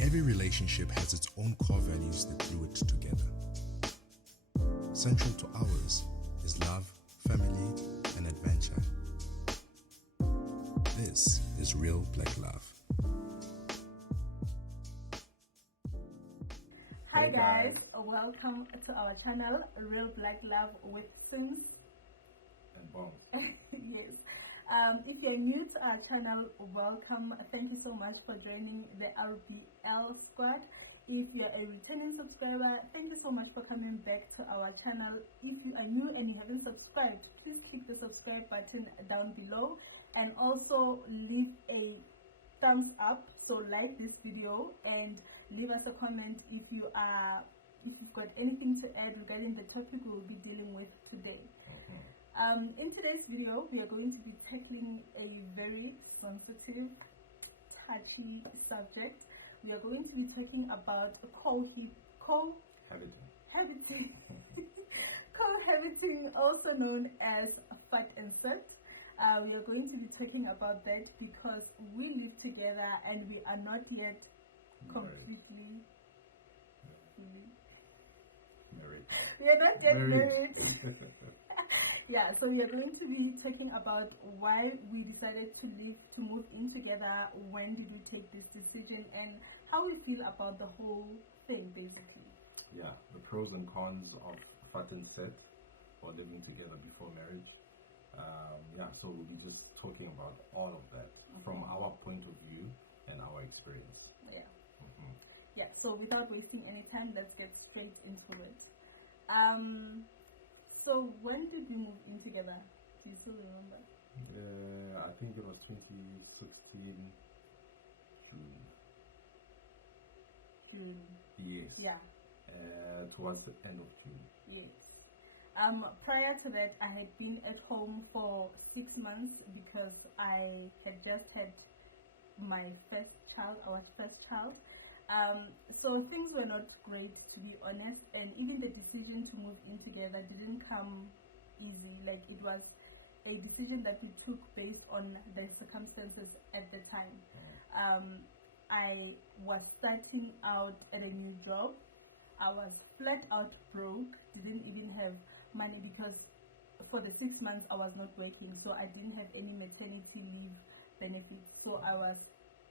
Every relationship has its own core values that glue it together. Central to ours is love, family, and adventure. This is real BlackLove. Hi guys, welcome to our channel, Real BlackLove with Sims and Bombs. Yes. If you're new to our channel, welcome. Thank you so much for joining the RBL squad. If you're a returning subscriber, thank you so much for coming back to our channel. If you are new and you haven't subscribed, please click the subscribe button down below and also leave a thumbs up. So like this video and leave us a comment if you've got anything to add regarding the topic we will be dealing with today. In today's video, we are going to be tackling a very sensitive, touchy subject. We are going to be talking about cohabiting, also known as fat and set. We are going to be talking about that because we live together and we are not yet completely married. We are not yet married. Yeah, so we are going to be talking about why we decided to move in together, when did we take this decision, and how we feel about the whole thing, basically. Yeah, the pros and cons of fat and set or living together before marriage. Yeah, so we'll be just talking about all of that from our point of view and our experience. Yeah. Yeah, so without wasting any time, let's get straight into it. So when did we move in together? Do you still remember? I think it was 2016 June. Yes. Yeah. Towards the end of June. Yes. Prior to that, I had been at home for 6 months because I had just had my first child, our first child. So things were not great, to be honest, and even the decision to move in together didn't come easy. Like, it was a decision that we took based on the circumstances at the time. I was starting out at a new job. I was flat out broke, didn't even have money because for the 6 months I was not working, so I didn't have any maternity leave benefits, so I was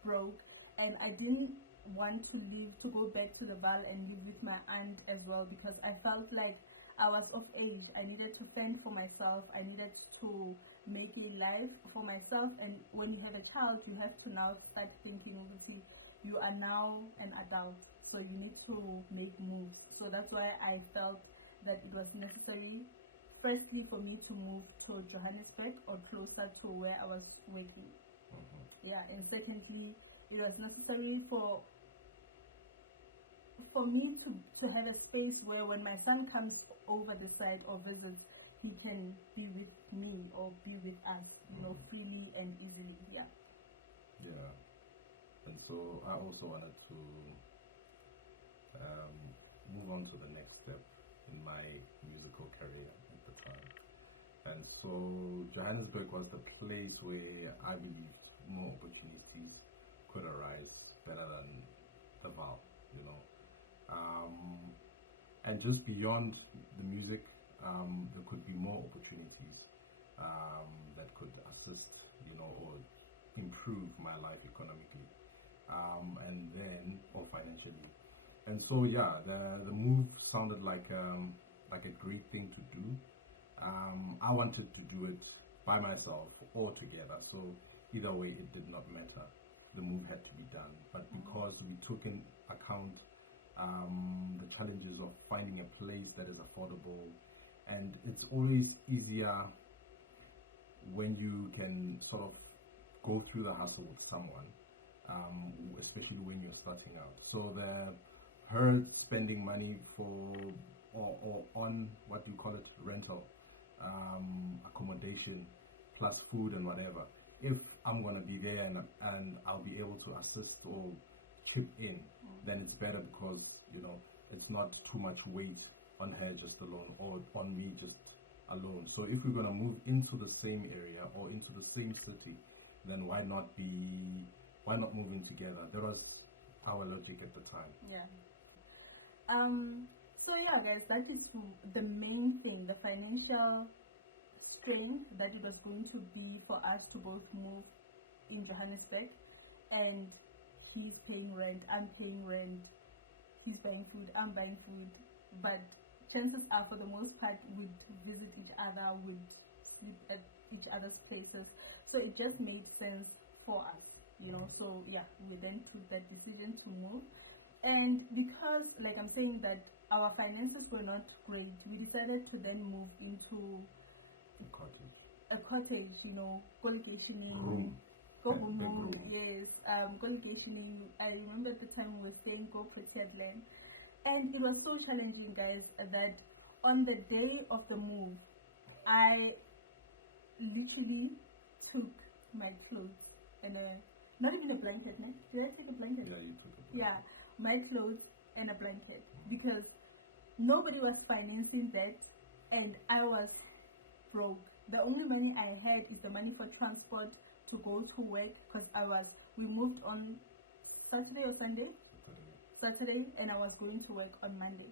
broke, and I didn't want to go back to the Val and live with my aunt as well, because I felt like I was of age. I needed to fend for myself. I needed to make a life for myself, and when you have a child, you have to now start thinking, obviously, you are now an adult, so you need to make moves. So that's why I felt that it was necessary, firstly, for me to move to Johannesburg or closer to where I was working. Yeah, and secondly, it was necessary for me to have a space where when my son comes over the side or visits, he can be with me or be with us, freely and easily. Yeah. Yeah. And so I also wanted to move on to the next step in my musical career at the time. And so Johannesburg was the place where I believe more opportunities could arise better than the Val, and just beyond the music, there could be more opportunities that could assist, or improve my life economically, or financially. And so yeah, the move sounded like a great thing to do. I wanted to do it by myself or together, so either way it did not matter. The move had to be done, but because we took in account the challenges of finding a place that is affordable, and it's always easier when you can sort of go through the hustle with someone, especially when you're starting out. So her spending money for or on, what do you call it, rental, accommodation, plus food and whatever. If I'm going to be there and I'll be able to assist or chip in, then it's better because, it's not too much weight on her just alone or on me just alone. So if we're gonna move into the same area or into the same city, then why not move in together? That was our logic at the time. Yeah. So yeah, guys, that is the main thing, the financial strain that it was going to be for us to both move in Johannesburg, and he's paying rent, I'm paying rent, he's buying food, I'm buying food, but chances are for the most part we'd visit each other, we'd sleep at each other's places, so it just made sense for us, you know. So yeah, we then took that decision to move, and because, like I'm saying, that our finances were not great, we decided to then move into a cottage, you know, collocation Room. yes, collocation. I remember at the time we were staying co-prepared land, and it was so challenging, guys, that on the day of the move, I literally took my clothes and not even a blanket, no? Did I take a blanket? Yeah, you took it. Yeah, my clothes and a blanket, because nobody was financing that, and I was broke. The only money I had is the money for transport to go to work, because we moved on Saturday or Sunday? Saturday, and I was going to work on Monday.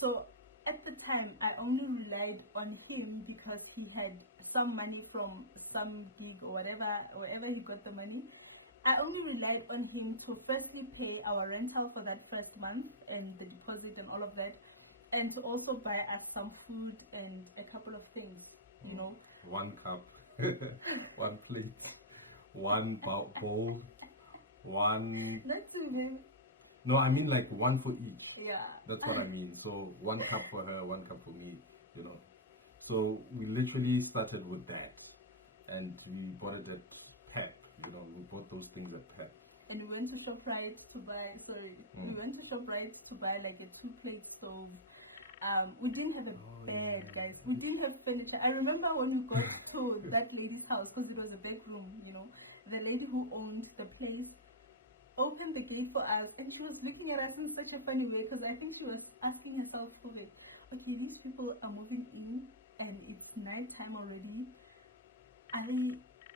So at the time, I only relied on him because he had some money from some gig or wherever he got the money. I only relied on him to firstly pay our rental for that first month and the deposit and all of that, and to also buy us some food and a couple of things, you know. One cup, one plate, one bowl, one. Not really. No, I mean like one for each. Yeah. That's what I mean. So one cup for her, one cup for me, you know. So we literally started with that, and we bought it at Pep. You know, we bought those things at Pep. And we went to ShopRite to buy. We went to ShopRite to buy like a 2-plate stove. We didn't have a bed, guys. We didn't have furniture. I remember when we got to that lady's house, because it was a big room, you know. The lady who owned the place opened the gate for us, and she was looking at us in such a funny way, because I think she was asking herself, okay, these people are moving in, and it's night time already.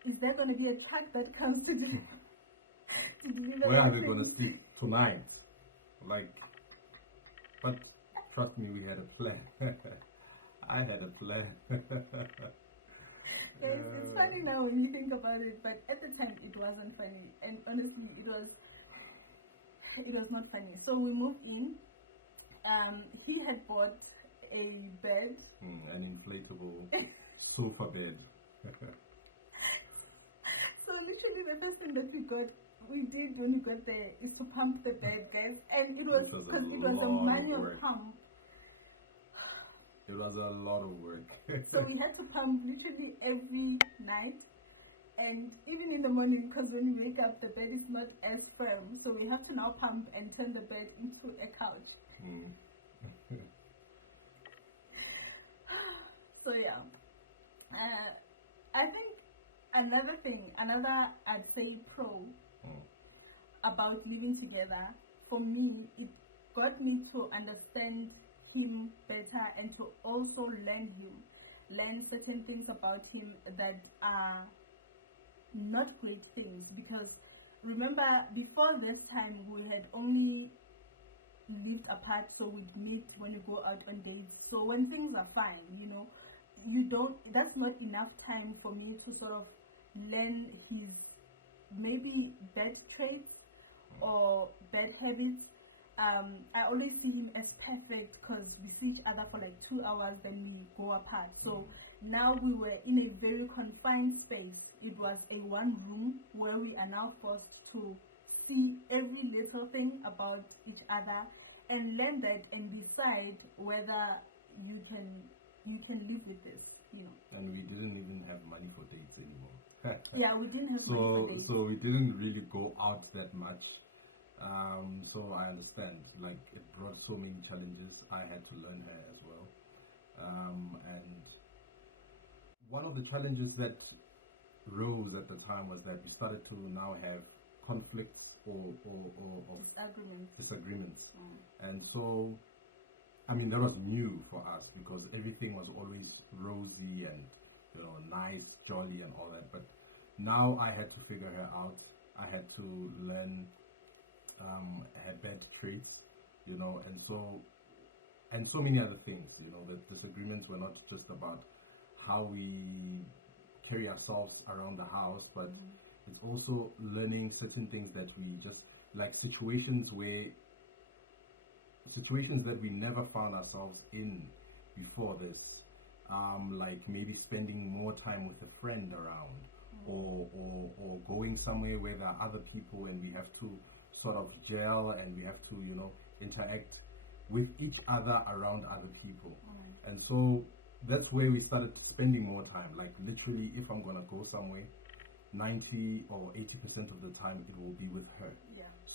Is there going to be a truck that comes to this? Where are they going to sleep tonight? Like, but trust me, we had a plan. I had a plan. It's funny now when you think about it, but at the time it wasn't funny, and honestly it was not funny. So we moved in. He had bought a bed, an inflatable sofa bed. So literally the first thing that we did when we got there is to pump the bed, guys, and it was a manual pump. It was a lot of work. So we had to pump literally every night, and even in the morning, because when you wake up the bed is not as firm, so we have to now pump and turn the bed into a couch. So yeah, I think another I'd say pro about living together, for me, it got me to understand him better, and to also learn certain things about him that are not great things. Because remember, before this time we had only lived apart, so we'd meet when we go out on dates. So when things are fine, you know, that's not enough time for me to sort of learn his maybe bad traits or bad habits. I always see him as perfect, because we see each other for like 2 hours, then we go apart. So now we were in a very confined space. It was a one room where we are now forced to see every little thing about each other and learn that and decide whether you can live with this, you know. And we didn't even have money for dates anymore. Yeah, we didn't have money for dates. So we didn't really go out that much. So I understand, like, it brought so many challenges. I had to learn her as well. And one of the challenges that rose at the time was that we started to now have conflicts or disagreements. And so I mean, that was new for us because everything was always rosy and, nice, jolly and all that. But now I had to figure her out. I had to learn her bad traits, and so many other things. The disagreements were not just about how we carry ourselves around the house, but it's also learning certain things that we just like situations that we never found ourselves in before this, like maybe spending more time with a friend around, or going somewhere where there are other people and we have to sort of gel and we have to interact with each other around other people. And so that's where we started spending more time. Like literally, if I'm gonna go somewhere, 90 or 80% of the time it will be with her.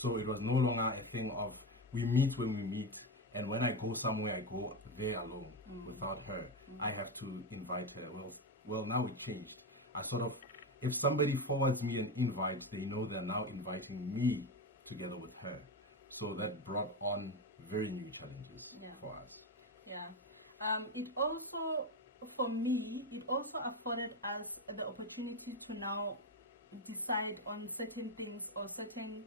So it was no longer a thing of we meet when we meet, and when I go somewhere, I go there alone without her. I have to invite her. Well, now it changed. I sort of, if somebody forwards me an invite, they know they're now inviting me together with her. So that brought on very new challenges for us. It also, for me, it also afforded us the opportunity to now decide on certain things or certain,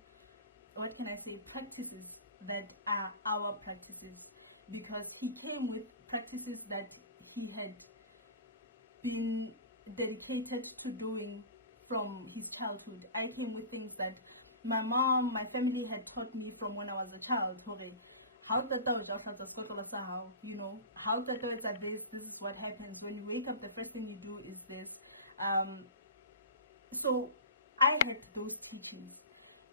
what can I say, practices that are our practices, because he came with practices that he had been dedicated to doing from his childhood. I came with things that my mom, my family had taught me from when I was a child. Okay, how how this is what happens when you wake up. The first thing you do is this. So I had those teachings,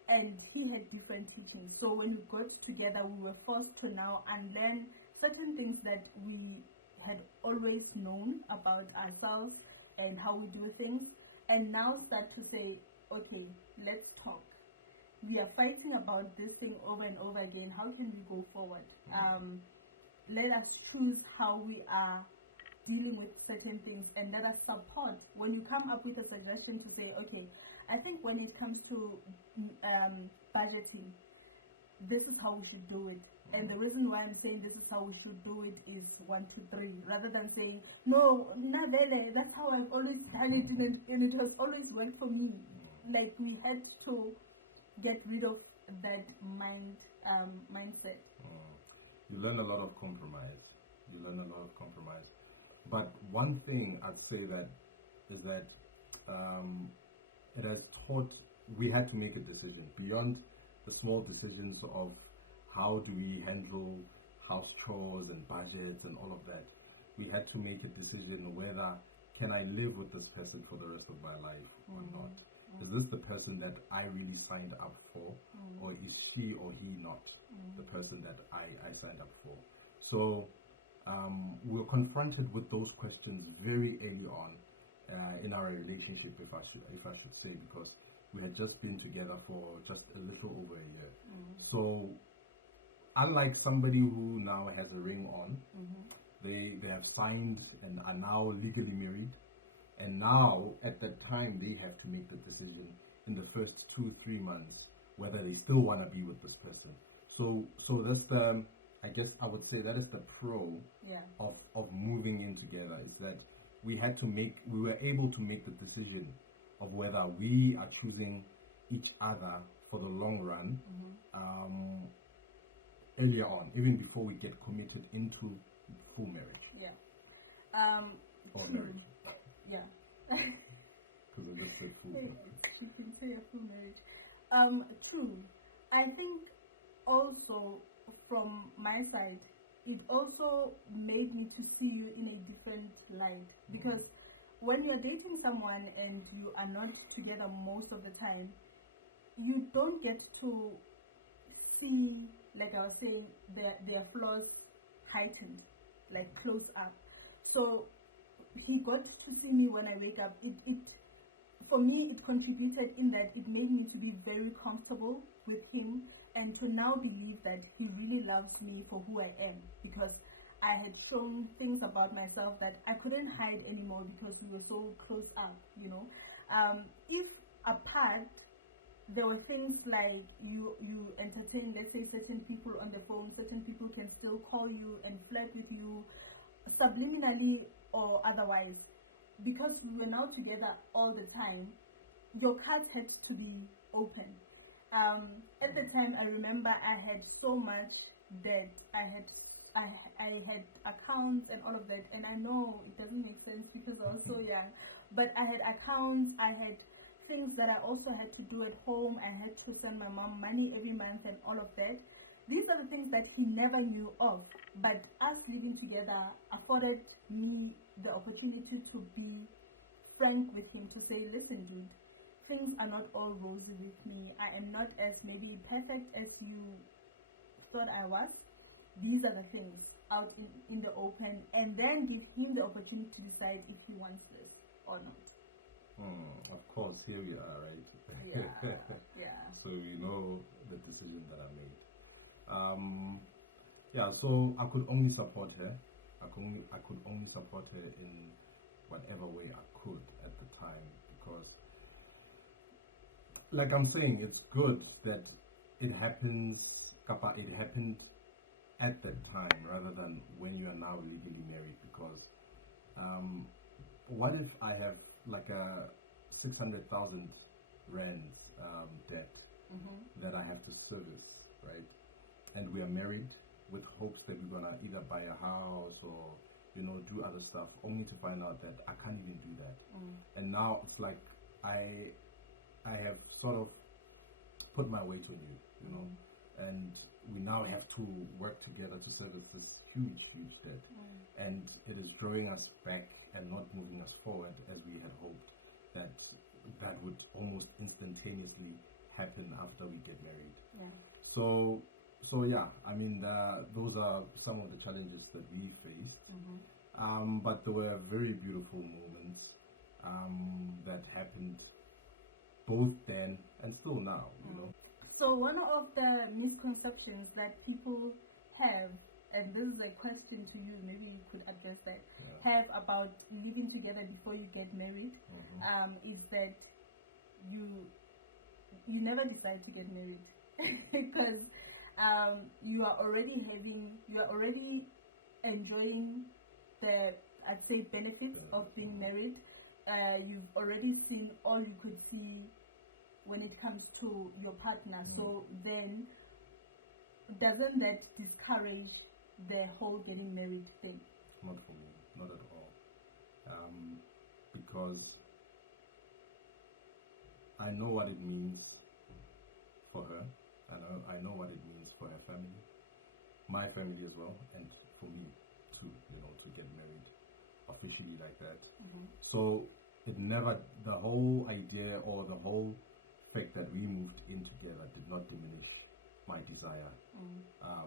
and he had different teachings. So when we got together, we were forced to now unlearn certain things that we had always known about ourselves and how we do things, and now start to say, okay, let's talk. We are fighting about this thing over and over again. How can we go forward? Let us choose how we are dealing with certain things, and let us support. When you come up with a suggestion to say, okay, I think when it comes to budgeting, this is how we should do it. And the reason why I'm saying this is how we should do it is 1, 2, 3, rather than saying, no, Navele, that's how I've always done it, and it has always worked for me. Like, we had to get rid of that mindset. You learn a lot of compromise. But one thing I'd say that is that it has taught, we had to make a decision beyond the small decisions of how do we handle house chores and budgets and all of that. We had to make a decision whether can I live with this person for the rest of my life or not. Is this the person that I really signed up for, or is she or he not the person that I signed up for? So we were confronted with those questions very early on in our relationship, if I should say, because we had just been together for just a little over a year. So unlike somebody who now has a ring on, they have signed and are now legally married. And now, at that time, they have to make the decision in the first 2-3 months whether they still want to be with this person. So that's the, I guess I would say that is the pro of moving in together, is that we were able to make the decision of whether we are choosing each other for the long run earlier on, even before we get committed into full marriage. Or marriage. Because I just said full marriage. You can say a full marriage. True. I think also from my side, it also made me to see you in a different light, because when you're dating someone and you are not together most of the time, you don't get to see, like I was saying, their flaws heightened, like close up. So he got to see me when I wake up. It for me, it contributed in that it made me to be very comfortable with him, and to now believe that he really loves me for who I am, because I had shown things about myself that I couldn't hide anymore because we were so close up, If apart, there were things like you entertain, let's say, certain people on the phone. Certain people can still call you and flirt with you subliminally or otherwise. Because we were now together all the time, your cards had to be open. At the time, I remember I had so much that I had accounts and all of that, and I know it doesn't make sense because I was so young, but I had accounts, I had things that I also had to do at home. I had to send my mom money every month and all of that. These are the things that he never knew of, but us living together afforded me the opportunity to be frank with him, to say, listen, dude, things are not all rosy with me. I am not as maybe perfect as you thought I was. These are the things out in the open, and then give him the opportunity to decide if he wants this or not. Of course, here we are, right? Yeah. So you know the decision that I made. So I could only support her. I could only support her in whatever way I could at the time, because, like I'm saying, it's good that it happens. Kappa, it happened at that time rather than when you are now legally married. Because what if I have like a 600,000 rand debt that I have to service, right? And we are married with hopes that we're gonna either buy a house or do other stuff, only to find out that I can't even do that. And now it's like I have sort of put my weight on you, and we now have to work together to service this huge debt, and it is drawing us back and not moving us forward as we had hoped that would almost instantaneously happen after we get married. So yeah, I mean, those are some of the challenges that we faced. But there were very beautiful moments that happened both then and still now, So one of the misconceptions that people have, and this is a question to you, maybe you could address that, have about living together before you get married, is that you never decide to get married because you are already enjoying the, I'd say, benefits of being married. You've already seen all you could see when it comes to your partner. So then, doesn't that discourage the whole getting married thing? Not for me, not at all. Because I know what it means for her, and I know what it means for her family, my family as well, and for me too, to get married officially like that. So it never, the whole idea or the whole fact that we moved in together did not diminish my desire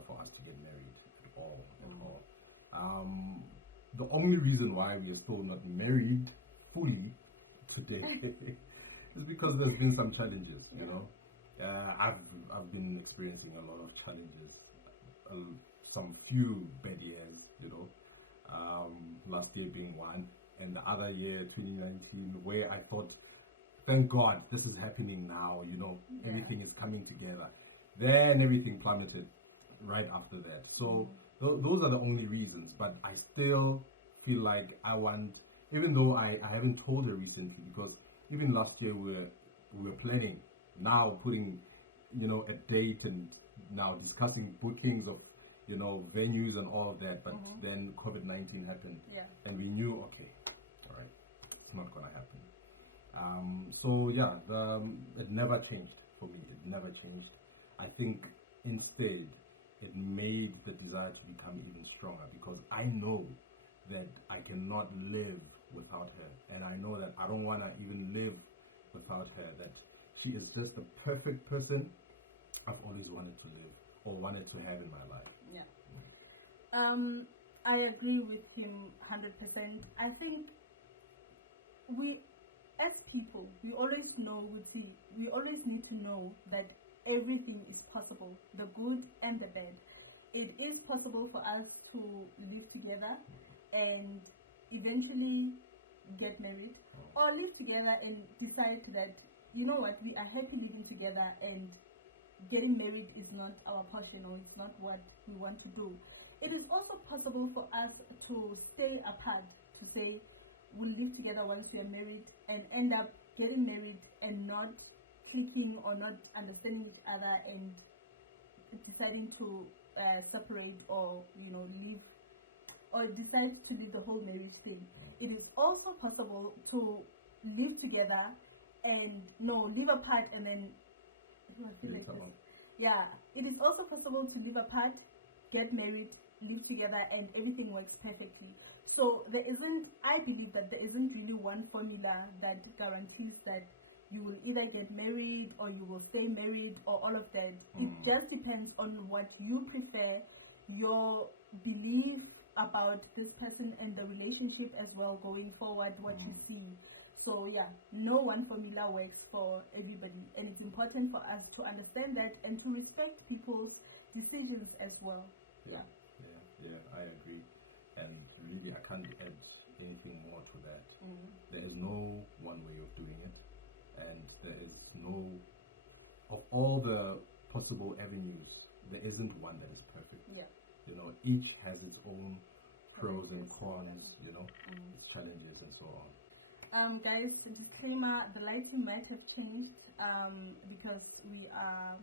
for us to get married at all. The only reason why we are still not married fully today is because there's been some challenges, I've been experiencing a lot of challenges, some few bad years, last year being one, and the other year, 2019, where I thought, thank God this is happening now, everything is coming together. Then everything plummeted right after that. So those are the only reasons, but I still feel like I want, even though I haven't told her recently, because even last year we were planning, now putting, a date and now discussing bookings of, venues and all of that, but then COVID-19 happened, and we knew, okay, all right, it's not gonna happen. It never changed for me. It never changed. I think instead it made the desire to become even stronger, because I know that I cannot live without her, and I know that I don't want to even live without her, that she is just the perfect person I've always wanted to live or wanted to have in my life. I agree with him 100%. I think we, as people, we always need to know that everything is possible, the good and the bad. It is possible for us to live together and eventually get married, or live together and decide that you know what, we are happy living together, and getting married is not our passion, or it's not what we want to do. It is also possible for us to stay apart, to say we'll live together once we are married, and end up getting married and not clicking or not understanding each other, and deciding to separate, or leave, or decide to leave the whole marriage thing. It is also possible to live together and live apart, and then yeah, it is also possible to live apart, get married, live together, and everything works perfectly. So I believe that there isn't really one formula that guarantees that you will either get married or you will stay married, or all of that. It just depends on what you prefer, your belief about this person and the relationship as well going forward, what you see. So yeah, no one formula works for everybody, and it's important for us to understand that and to respect people's decisions as well. Yeah, I agree. And really, I can't add anything more to that. There is no one way of doing it, and there is no, of all the possible avenues, there isn't one that is perfect. Yeah. Each has its own pros and cons, its challenges and so on. Guys, disclaimer, the lighting might have changed because we are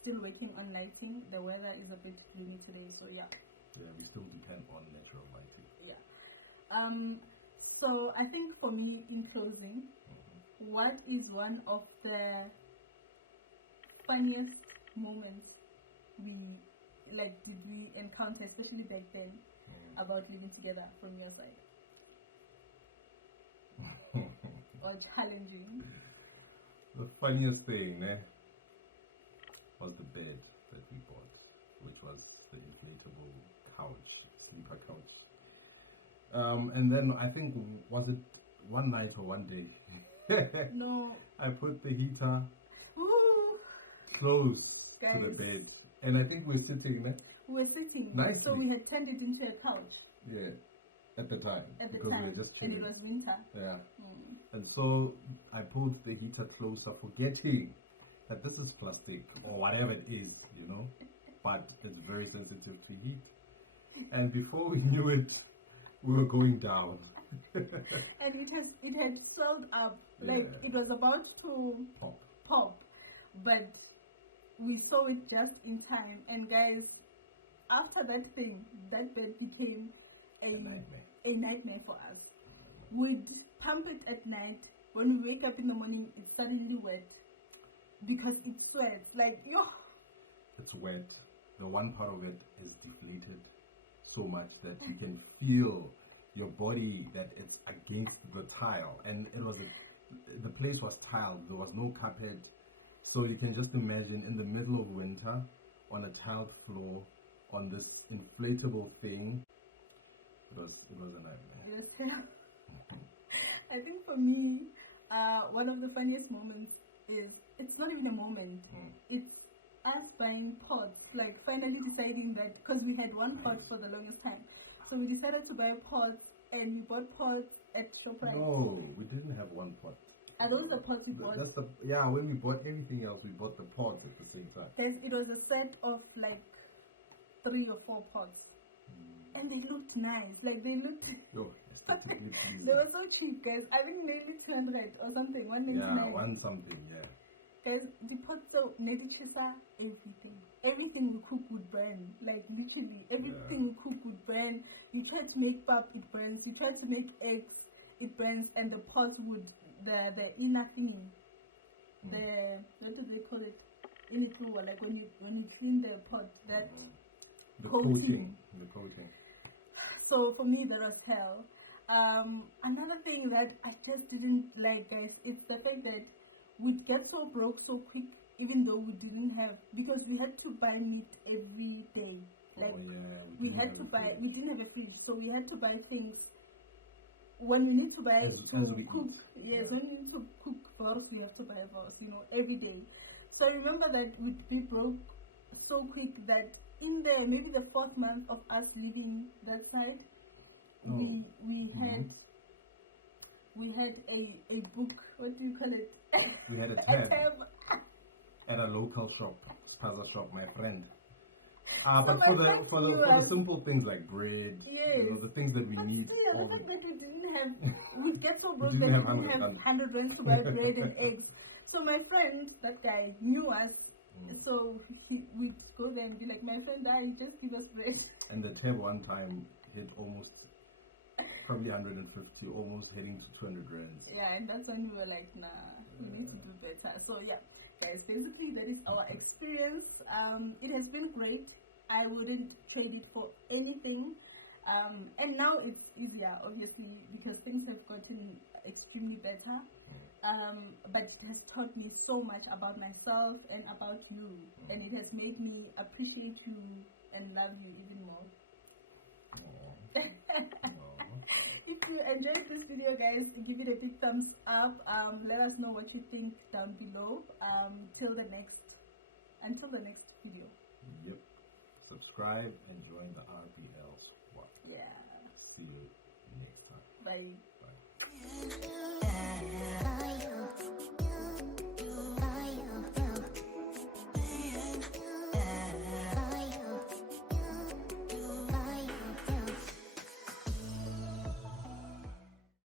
still working on lighting. The weather is a bit gloomy today, so yeah. Yeah, we still depend on natural lighting. Yeah. So I think for me, in closing, what is one of the funniest moments did we encounter, especially back then, about living together from your side? Or challenging? The funniest thing was the bed that we bought, which was the inflatable sleeper couch. And then I think, was it one night or one day? No. I put the heater Ooh. close Guys. to the bed, and I think we're sitting there. We were sitting, Nicely. so we had turned it into a couch. Yeah, at the time. Because we were and just chilling. it was winter. Yeah. And so I pulled the heater closer, forgetting that this is plastic or whatever it is, but it's very sensitive to heat. And before we knew it, we were going down. And it had swelled up, like it was about to pop, but we saw it just in time. And guys, after that bed became a nightmare for us. We'd pump it at night. When we wake up in the morning, it's suddenly wet because it sweats. It's wet. The one part of it is deflated so much that you can feel your body that it's against the tile, and the place was tiled. There was no carpet, so you can just imagine in the middle of winter on a tiled floor on this inflatable thing. It was a nightmare. Yes. I think for me, one of the funniest moments is, it's not even a moment. It's us buying pots, finally deciding that, because we had one pot for the longest time. So we decided to buy pots, and we bought pots at ShopRite. No, we didn't have one pot. Are those the pots we bought? When we bought anything else, we bought the pots at the same time. It was a set of 3 or 4 pots. And they looked nice. They looked... They were so cheap, guys. I think maybe 200 or something. 199. Yeah, one something, yeah. Guys, the pots, so everything. Everything we cook would burn. Literally, everything we cook would burn. You try to make pap, it burns. You try to make eggs, it burns. And the pots would, the inner thing, what do they call it? In it too, when you clean the pot, that the coating. The coating. So for me, that was hell. Another thing that I just didn't like, guys, is the fact that we'd get so broke so quick, even though we didn't have, because we had to buy meat every day. We didn't have a fridge, so we had to buy things when you need to buy to cook. Yes, when you need to cook for us, we have to buy for us, every day. So I remember that we'd be broke so quick that in maybe the 4th month of us living that side, we had we had a book. What do you call it? We had a A tab tab. at a local shop, spaza shop, my friend. But my friend for the simple things like bread, Yes. the things that we need. Yeah, the all fact the- that we didn't have, we get so broke didn't that have we didn't have 100 rands to buy bread and eggs. So my friend, that guy, knew us. So we'd go there and be like, my friend, just give us bread. And the tab one time hit almost, probably 150, almost heading to 200 rands. Yeah, and that's when we were like, nah, we need to do better. So yeah, guys, basically that is our experience. It has been great. I wouldn't trade it for anything. And now it's easier, obviously, because things have gotten extremely better. But it has taught me so much about myself and about you, and it has made me appreciate you and love you even more. If you enjoyed this video, guys, give it a big thumbs up. Let us know what you think down below. Until the next video. Yep. Subscribe and join the RBL squad. Yeah. See you next time. Bye. Bye.